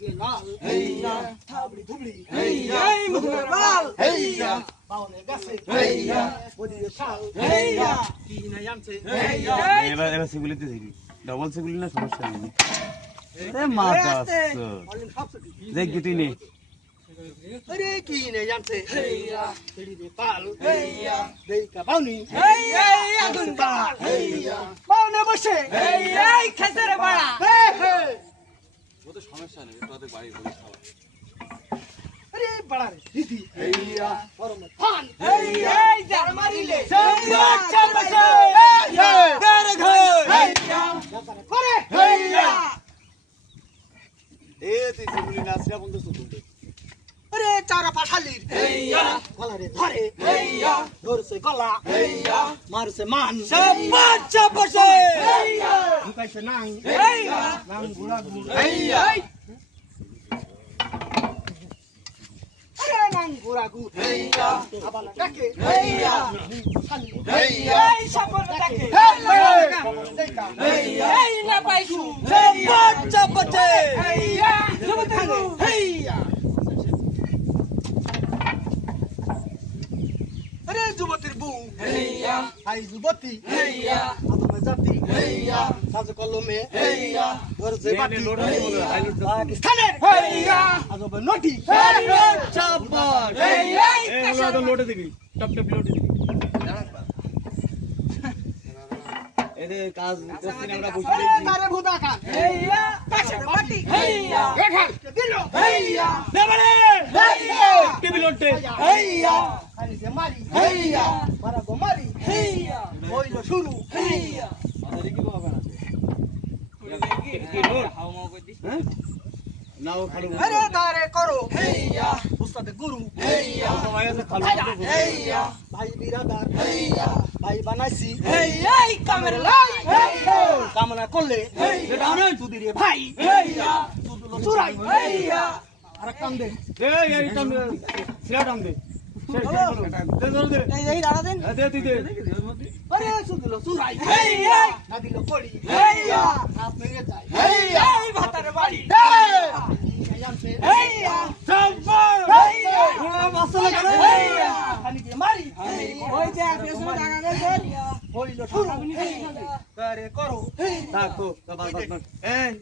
যে লাল হেইয়া থাবড়ি ধুবড়ি হেইয়া এই মুখের লাল হেইয়া বাউনের গাছে হেইয়া ওদিকে শাল হেইয়া কি নাই আনছে হেইয়া এবার সেগুলিতে দেখি ডবল সেগুলি না সমস্যা নেই আরে এই মাথা আস্তে তো অলিন খাপছে দেখ গিটি নে আরে কি নাই আনছে হেইয়া এড়ি দে পাল হেইয়া দেইকা বাউনি হেইয়া আগুন পাল হেইয়া বাউনে বসে হেইয়া খেসারে বাড়া হে হে ও তো সমস্যা নেই তোদের বাড়ি বলি খাওয়া আরে বড়া রে দিদি হেইয়া গরমে ফান হেইয়া জার মারিলে সম্রাট চাপাছে তেরে ঘর হেইয়া করে হেইয়া এ তুই সেগুলি না আসরা বন্ধ সুতুল আরে চারা পাঠালির হেইয়া গলারে ধরে হেইয়া ধরছে গলা হেইয়া মারছে মান সবাত চাপছে হেইয়া ঢুকাইছে নাং হেইয়া নাং গুড়া গুড় হেইয়া আরে নাং গুড়া গুড় হেইয়া আবার ডাকে হেইয়া পাঠালি হেইয়া এই সাপন ডাকে দেখা হেইয়া এই না পাইছু সবাত চাপছে হেইয়া জবতাঙ্গু হেইয়া আরে যুবতীর বউ হেইয়া আই যুবতী হেইয়া আদমে জাতি হেইয়া সাজ কলমে হেইয়া ধরছে বাটি লোড বলে হাইলাইট পাকিস্তানের হেইয়া আদমে নটি হেইয়া চাপট হেইয়া এ হলো তো লোডে দিবি টপ টপ লোডে দিবি এদের কাজ করতে আমরা বসে আরে রয়েছি তারে ভুদা খান হেইয়া কাছে বাটি হেইয়া এখান দিল হেইয়া দেবারে হেইয়া টিভি লোডে হেইয়া খালি যে মারি হেইয়া মারা গো মারি হেইয়া হইল শুরু হেইয়া আমাদের কি বাবা না কি লোড হ্যাঁ নাও খালু আরে তারে করো হেইয়া উস্তাদে গুরু হেইয়া সবাই আছে খালু হেইয়া ভাই বিরাদার হেইয়া ভাই বানাইছি হেইয়া কামের লাই হেইয়া কামনা করলে হেইয়া তুই রে ভাই হেইয়া তুই চুরাই হেইয়া আর কাম দে এই টাম সিলা টাম দে দে দে এই দাদা দেন দে তুই দে আরে সুদিল চুরাই হেইয়া না দিল কড়ি হেইয়া হাত ভেঙে যায় হেইয়া ভাতার বাড়ি জানছে হেইয়া চাম্পার হেইয়া ওরা মশলা কেন হেইয়া খালি যে মারি ওই যে পেছনে টাকা গেছে হইল শুরু তারে করো থাকো তো বাদ বাদ এই